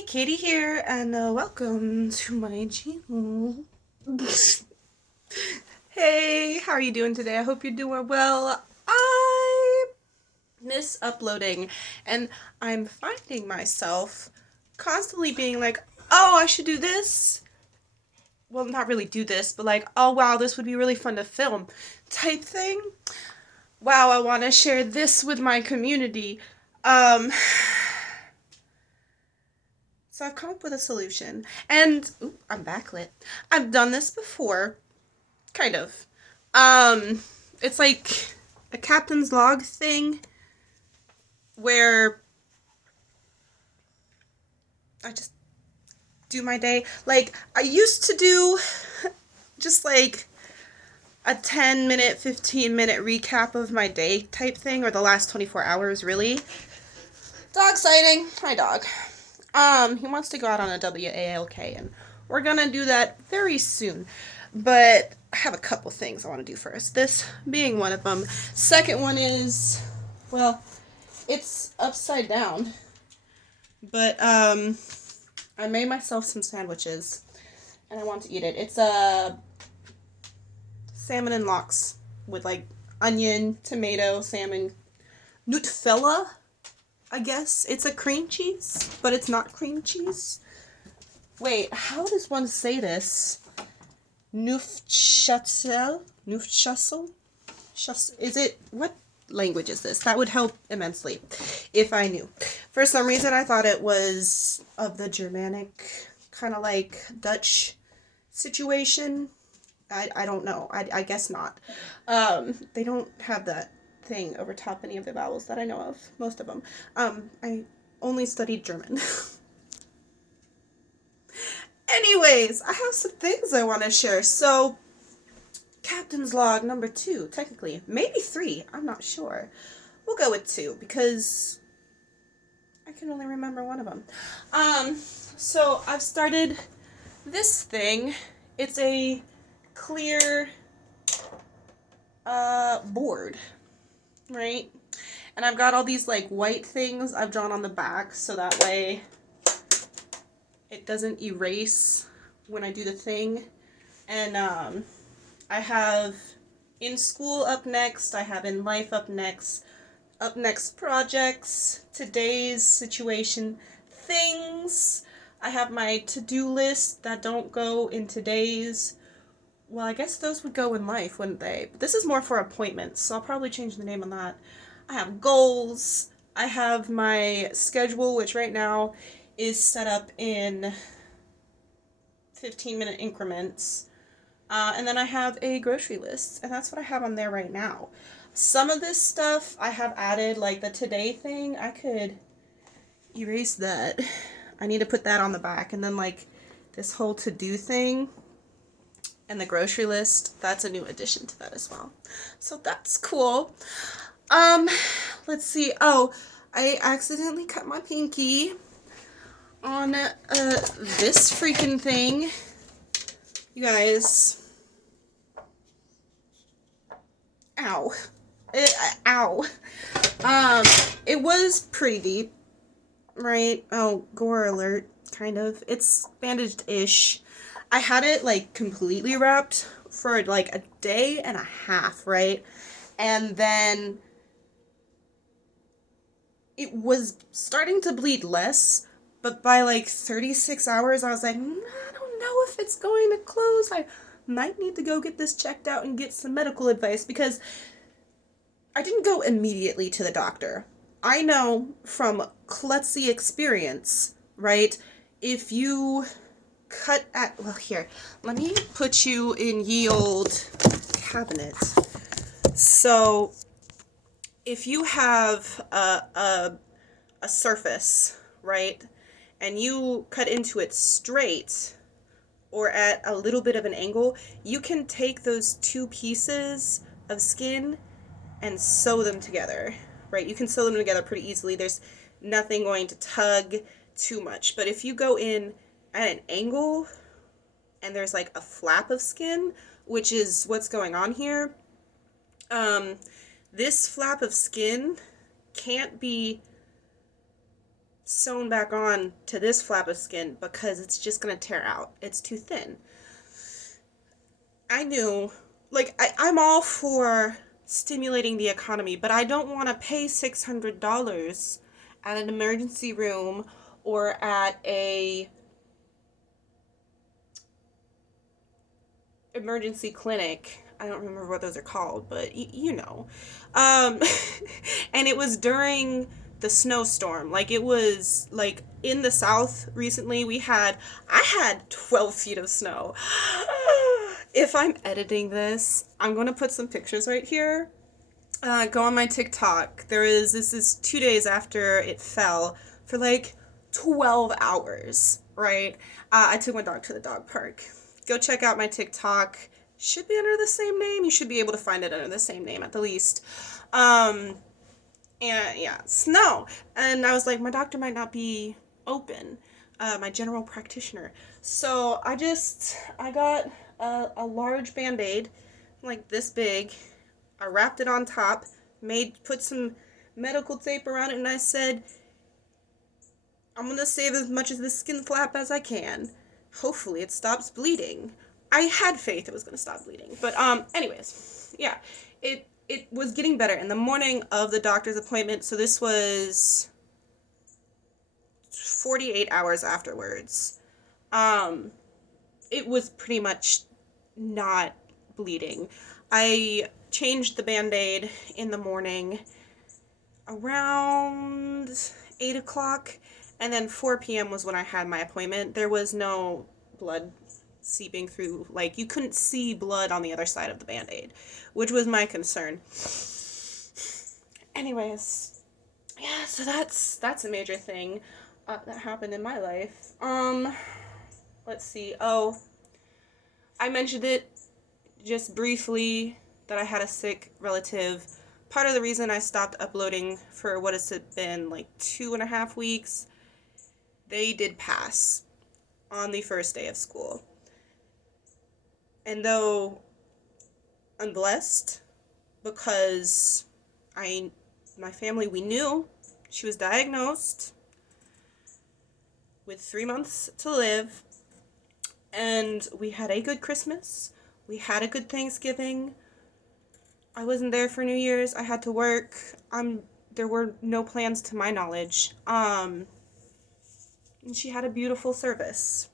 Hey, Katie here, and welcome to my channel. Hey, how are you doing today? I hope you're doing well. I miss uploading, and I'm finding myself constantly being like, oh, I should do this. Well, not really do this, but like, oh wow, this would be really fun to film type thing. Wow, I want to share this with my community. Um, So I've come up with a solution, and ooh, I'm backlit. I've done this before, kind of. Um, it's like a captain's log thing where I just do my day. Like I used to do just like a 10-minute, 15-minute recap of my day type thing, or the last 24 hours, really. Dog sighting. Hi, dog. He wants to go out on a WALK, and we're gonna do that very soon. But I have a couple things I want to do first. This being one of them. Second one is, well, it's upside down. But, I made myself some sandwiches, and I want to eat it. It's a salmon and lox with, like, onion, tomato, salmon, Nutella, I guess. It's a cream cheese, but it's not cream cheese. Wait, how does one say this? Nufschatzel? Nufschatzel? Is it, what language is this? That would help immensely if I knew. For some reason, I thought it was of the Germanic, kind of like Dutch situation. I don't know. I guess not. They don't have that thing over top any of the vowels that I know of. Most of them. I only studied German. Anyways, I have some things I want to share. So, Captain's Log number 2, technically. Maybe 3, I'm not sure. We'll go with 2, because I can only remember one of them. So I've started this thing. It's a clear, board, right? And I've got all these, like, white things I've drawn on the back, so that way it doesn't erase when I do the thing. And I have in school up next, I have in life up next projects, today's situation, things. I have my to-do list that don't go in today's. Well, I guess those would go in life, wouldn't they? But this is more for appointments, so I'll probably change the name on that. I have goals. I have my schedule, which right now is set up in 15-minute increments. And then I have a grocery list, and that's what I have on there right now. Some of this stuff I have added, like the today thing, I could erase that. I need to put that on the back, and then like this whole to-do thing and the grocery list, that's a new addition to that as well. So that's cool. Let's see. Oh, I accidentally cut my pinky on this freaking thing. You guys. Ow. Ow. It was pretty deep, right? Oh, gore alert, kind of. It's bandaged-ish. I had it, like, completely wrapped for, like, a day and a half, right? And then it was starting to bleed less, but by, like, 36 hours, I was like, I don't know if it's going to close. I might need to go get this checked out and get some medical advice, because I didn't go immediately to the doctor. I know from klutzy experience, right, if you cut at, well, here, let me put you in ye old cabinet. So, if you have a surface, right, and you cut into it straight, or at a little bit of an angle, you can take those two pieces of skin and sew them together, right? You can sew them together pretty easily. There's nothing going to tug too much. But if you go in at an angle and there's like a flap of skin, which is what's going on here, this flap of skin can't be sewn back on to this flap of skin because it's just gonna tear out. It's too thin. I knew, like, I'm all for stimulating the economy, but I don't want to pay $600 at an emergency room or at a emergency clinic. I don't remember what those are called, but you know. Um, and it was during the snowstorm. Like, it was like in the south recently. I had 12 feet of snow. If I'm editing this, I'm going to put some pictures right here. Go on my TikTok. This is 2 days after it fell for like 12 hours, right? I took my dog to the dog park. Go check out my TikTok. Should be under the same name. You should be able to find it under the same name at the least. And yeah, snow. And I was like, my doctor might not be open, my general practitioner. So I got a large Band-Aid, like this big. I wrapped it on top, put some medical tape around it, and I said, I'm gonna save as much of this skin flap as I can. Hopefully it stops bleeding. I had faith it was gonna stop bleeding. But anyways, yeah. It was getting better in the morning of the doctor's appointment, so this was 48 hours afterwards. It was pretty much not bleeding. I changed the Band-Aid in the morning around 8 o'clock, and then 4 p.m. was when I had my appointment. There was no blood seeping through, like, you couldn't see blood on the other side of the Band-Aid, which was my concern. Anyways, yeah, so that's a major thing that happened in my life. Let's see. Oh, I mentioned it just briefly that I had a sick relative. Part of the reason I stopped uploading for what has it been, like 2.5 weeks, they did pass on the first day of school. And though I'm blessed because my family, we knew she was diagnosed with 3 months to live, and we had a good Christmas. We had a good Thanksgiving. I wasn't there for New Year's. I had to work. There were no plans to my knowledge. And she had a beautiful service.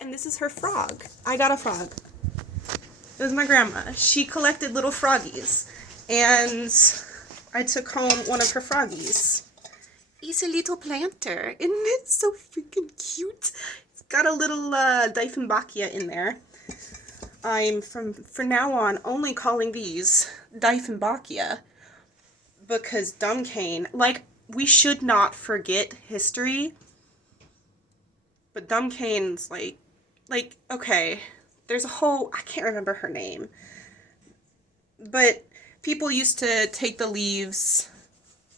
And this is her frog. I got a frog. It was my grandma. She collected little froggies. And I took home one of her froggies. He's a little planter. Isn't it so freaking cute? It's got a little Dieffenbachia in there. I'm for now on only calling these Dieffenbachia because Dumbcane, like, we should not forget history, but Dumbcane's like, okay, there's a whole, I can't remember her name, but people used to take the leaves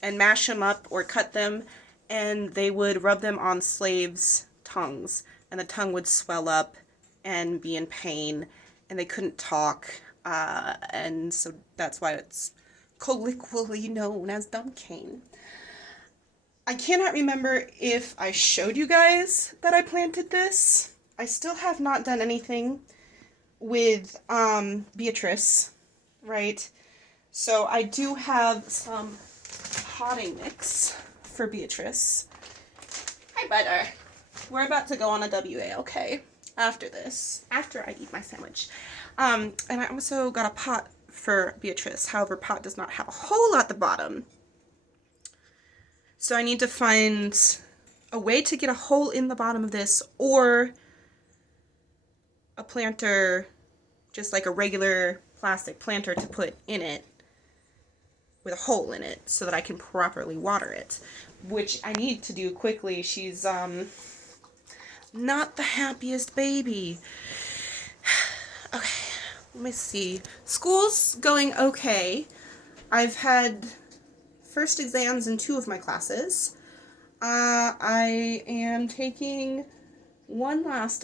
and mash them up or cut them, and they would rub them on slaves' tongues, and the tongue would swell up and be in pain, and they couldn't talk, and so that's why it's colloquially known as Dumbcane. I cannot remember if I showed you guys that I planted this. I still have not done anything with Beatrice, right? So I do have some potting mix for Beatrice. Hi, Butter. We're about to go on a WA, okay? After I eat my sandwich. And I also got a pot for Beatrice. However, pot does not have a hole at the bottom. So I need to find a way to get a hole in the bottom of this, or a planter, just like a regular plastic planter, to put in it with a hole in it so that I can properly water it, which I need to do quickly. She's not the happiest baby. Okay, let me see. School's going okay. I've had first exams in 2 of my classes. I am taking one last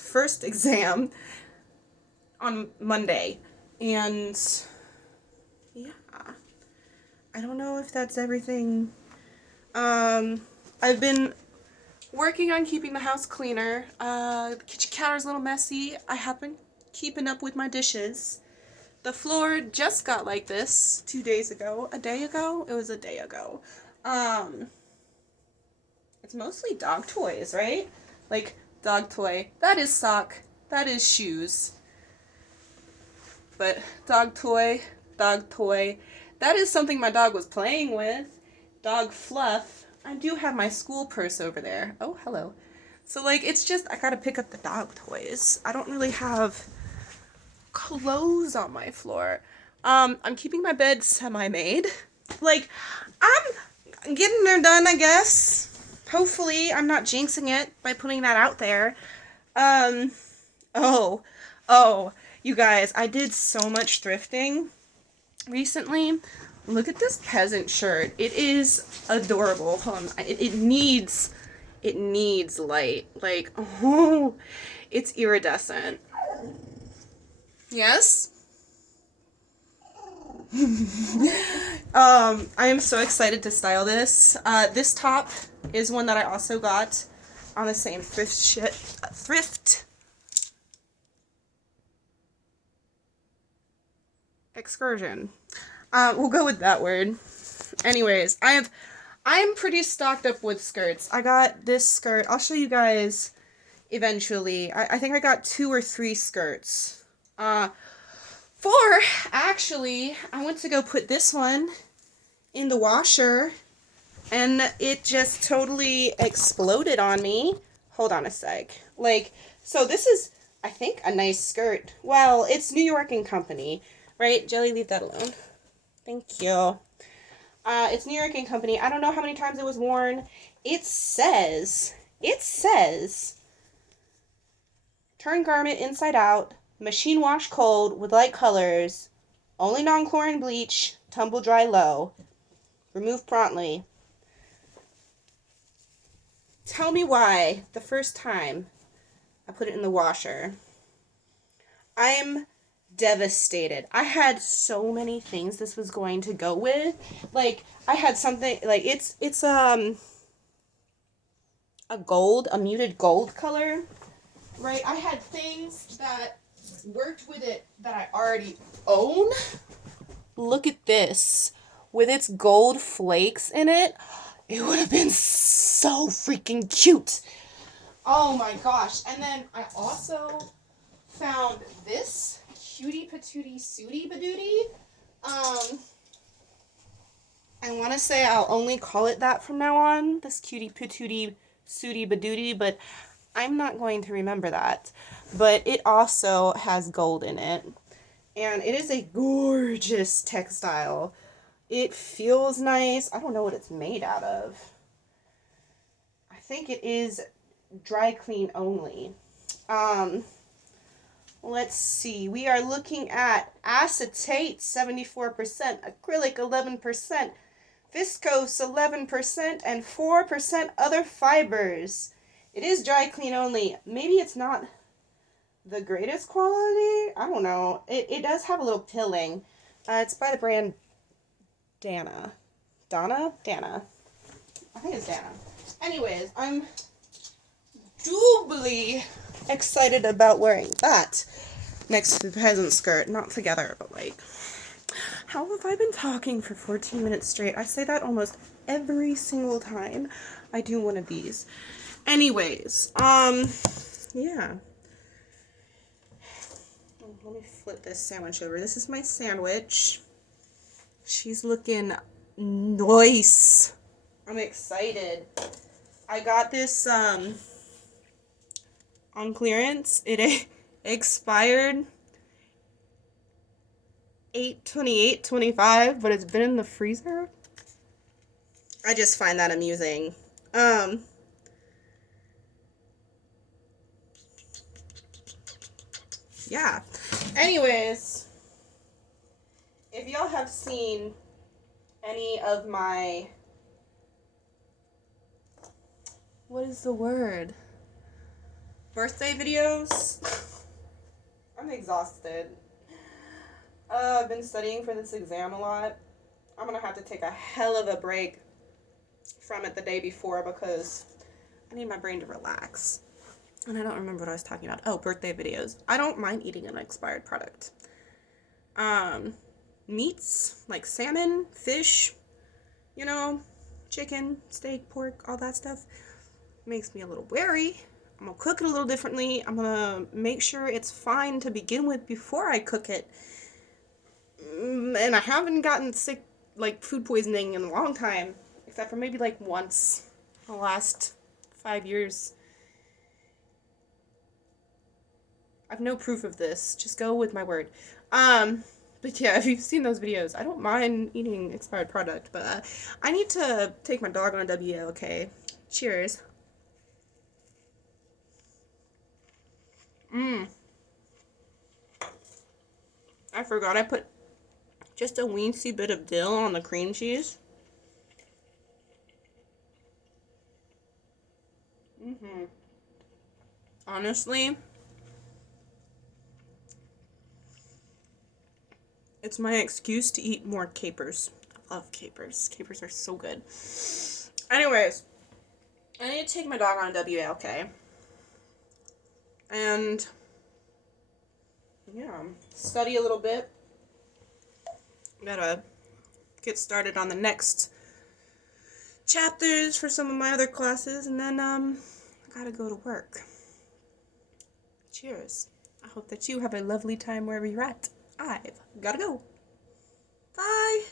first exam on Monday, And yeah, I don't know if that's everything. I've been working on keeping the house cleaner. The kitchen counter's a little messy. I have been keeping up with my dishes. The floor just got like this 2 days ago. A day ago? It was a day ago. It's mostly dog toys, right? Like, dog toy. That is sock. That is shoes. But dog toy, dog toy. That is something my dog was playing with. Dog fluff. I do have my school purse over there. Oh, hello. So, like, it's just, I gotta pick up the dog toys. I don't really have clothes on my floor. I'm keeping my bed semi-made. Like, I'm getting there done, I guess. Hopefully, I'm not jinxing it by putting that out there. Oh, you guys, I did so much thrifting recently. Look at this peasant shirt. It is adorable. Hold on. It needs light. Like, oh, it's iridescent. Yes? I am so excited to style this. This top is one that I also got on the same thrift excursion. We'll go with that word. Anyways, I'm pretty stocked up with skirts. I got this skirt. I'll show you guys eventually. I think I got 2 or 3 skirts. 4, actually. I went to go put this one in the washer, and it just totally exploded on me. Hold on a sec. Like, so this is, I think, a nice skirt. Well, it's New York and Company, right? Jelly, leave that alone. Thank you. It's New York and Company. I don't know how many times it was worn. It says, turn garment inside out, machine wash cold with light colors, only non-chlorine bleach, tumble dry low, remove promptly. Tell me why the first time I put it in the washer, I'm devastated. I had so many things this was going to go with. Like, I had something, like, it's a muted gold color, right? I had things that worked with it that I already own. Look at this. With its gold flakes in it, it would have been so freaking cute. Oh my gosh. And then I also found this cutie patootie sootie badootie. I want to say I'll only call it that from now on, this cutie patootie sootie badootie, but I'm not going to remember that. But it also has gold in it, and it is a gorgeous textile. It feels nice. I don't know what it's made out of. I think it is dry clean only. Let's see. We are looking at acetate 74%, acrylic 11%, viscose 11%, and 4% other fibers. It is dry clean only. Maybe it's not the greatest quality. I don't know. It does have a little pilling. It's by the brand Dana. Dana? Dana. I think it's Dana. Anyways, I'm doubly excited about wearing that next to the peasant skirt. Not together, but like, how have I been talking for 14 minutes straight? I say that almost every single time I do one of these. Anyways, yeah. Let me flip this sandwich over. This is my sandwich. She's looking nice. I'm excited. I got this on clearance. It expired 8/28/25, but it's been in the freezer. I just find that amusing. Yeah. Anyways, if y'all have seen any of my, what is the word? Birthday videos? I'm exhausted. I've been studying for this exam a lot. I'm gonna have to take a hell of a break from it the day before because I need my brain to relax. And I don't remember what I was talking about. Oh, birthday videos. I don't mind eating an expired product. Meats, like salmon, fish, you know, chicken, steak, pork, all that stuff, makes me a little wary. I'm gonna cook it a little differently. I'm gonna make sure it's fine to begin with before I cook it. And I haven't gotten sick, like food poisoning, in a long time, except for maybe like once in the last 5 years. I've no proof of this. Just go with my word. But yeah, if you've seen those videos, I don't mind eating expired product, but I need to take my dog on a WLK. Cheers. I forgot I put just a weensy bit of dill on the cream cheese. Honestly, it's my excuse to eat more capers. I love capers. Capers are so good. Anyways, I need to take my dog on a WLK. And yeah, study a little bit. Gotta get started on the next chapters for some of my other classes, and then I gotta go to work. Cheers. I hope that you have a lovely time wherever you're at. I've gotta go. Bye.